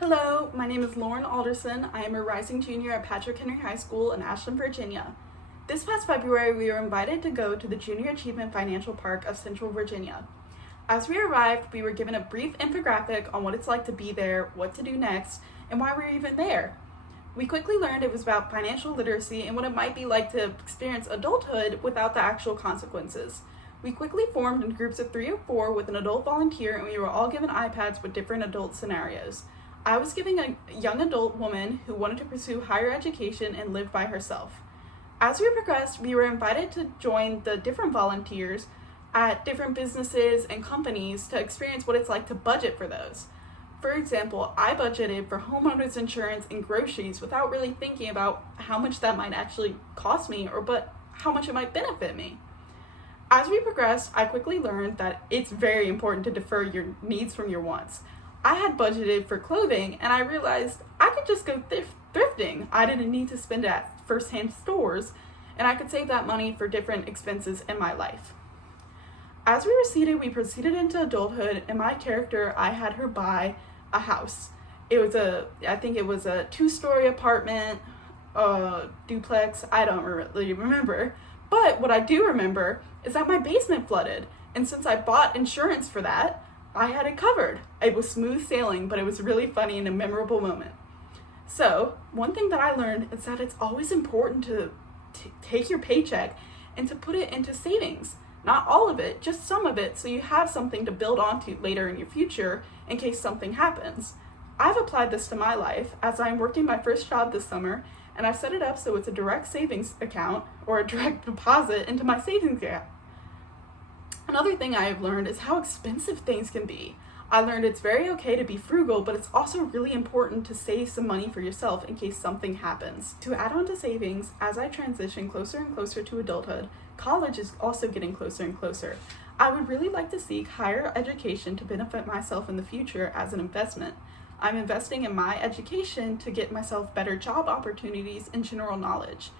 Hello, my name is Lauren Alderson. I am a rising junior at Patrick Henry High School in Ashland, Virginia. This past February, we were invited to go to the Junior Achievement Financial Park of Central Virginia. As we arrived, we were given a brief infographic on what it's like to be there, what to do next, and why we're even there. We quickly learned it was about financial literacy and what it might be like to experience adulthood without the actual consequences. We quickly formed in groups of 3 or 4 with an adult volunteer, and we were all given iPads with different adult scenarios. I was giving a young adult woman who wanted to pursue higher education and live by herself. As we progressed, we were invited to join the different volunteers at different businesses and companies to experience what it's like to budget for those. For example, I budgeted for homeowners insurance and groceries without really thinking about how much that might actually cost me but how much it might benefit me. As we progressed, I quickly learned that it's very important to defer your needs from your wants. I had budgeted for clothing and I realized I could just go thrifting. I didn't need to spend it at first-hand stores, and I could save that money for different expenses in my life. As we were seated, we proceeded into adulthood, and my character, I had her buy a house. I think it was a 2-story apartment, duplex, I don't really remember. But what I do remember is that my basement flooded, and since I bought insurance for that, I had it covered. It was smooth sailing, but it was really funny and a memorable moment. So, one thing that I learned is that it's always important to take your paycheck and to put it into savings. Not all of it, just some of it, so you have something to build onto later in your future in case something happens. I've applied this to my life as I'm working my first job this summer, and I've set it up so it's a direct savings account or a direct deposit into my savings account. Another thing I have learned is how expensive things can be. I learned it's very okay to be frugal, but it's also really important to save some money for yourself in case something happens. To add on to savings, as I transition closer and closer to adulthood, college is also getting closer and closer. I would really like to seek higher education to benefit myself in the future as an investment. I'm investing in my education to get myself better job opportunities and general knowledge.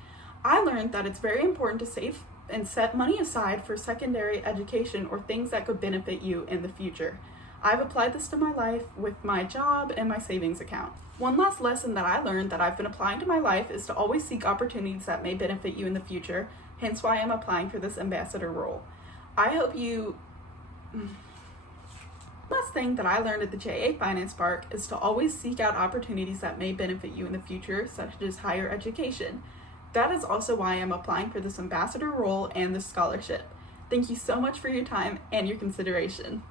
I learned that it's very important to save and set money aside for secondary education or things that could benefit you in the future. I've applied this to my life with my job and my savings account. One last lesson that I learned that I've been applying to my life is to always seek opportunities that may benefit you in the future, hence why I'm applying for this ambassador role. Last thing that I learned at the JA Finance Park is to always seek out opportunities that may benefit you in the future, such as higher education. That is also why I'm applying for this ambassador role and this scholarship. Thank you so much for your time and your consideration.